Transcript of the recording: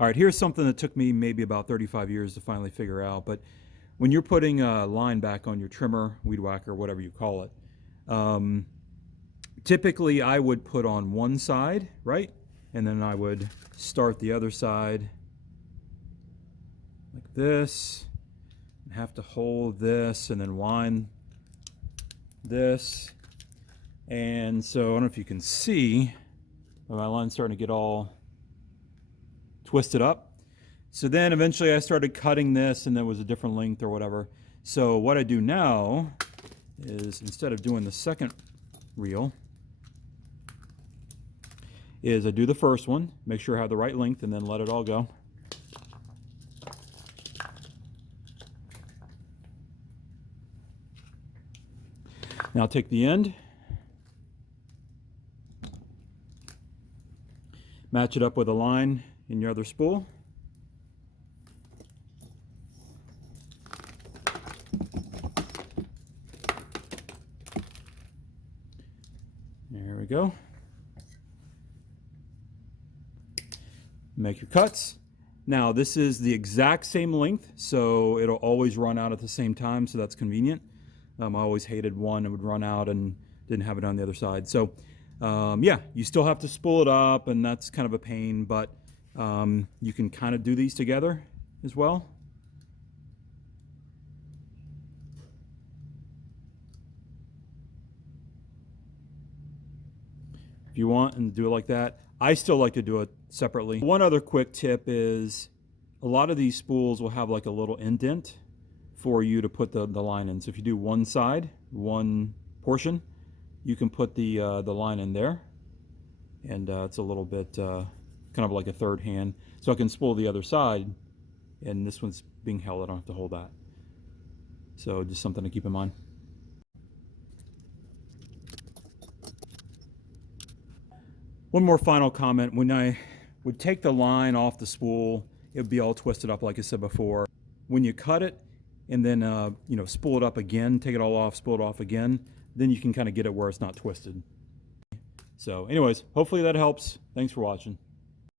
All right, here's something that took me maybe about 35 years to finally figure out. But when you're putting a line back on your trimmer, weed whacker, whatever you call it, um, typically I would put on one side, right? And then I would start the other side like this. And have to hold this and then wind this. And so I don't know if you can see, but my line's starting to get all twisted up. So then eventually I started cutting this and there was a different length or whatever. So what I do now is, instead of doing the second reel, is I do the first one, make sure I have the right length, and then let it all go. Now take the end, match it up with a line in your other spool. There we go. Make your cuts. Now this is the exact same length, so it'll always run out at the same time, so that's convenient. I always hated one, it would run out and didn't have it on the other side. So yeah, you still have to spool it up, and that's kind of a pain, but you can kind of do these together as well. If you want and do it like that. I still like to do it separately. One other quick tip is, a lot of these spools will have like a little indent for you to put the line in. So if you do one side, one portion, you can put the line in there, and it's a little bit kind of like a third hand. So I can spool the other side, and this one's being held, I don't have to hold that. So just something to keep in mind. One more final comment. When I would take the line off the spool, it would be all twisted up like I said before. When you cut it and then you know, spool it up again, take it all off, spool it off again, then you can kind of get it where it's not twisted. So anyways, hopefully that helps. Thanks for watching.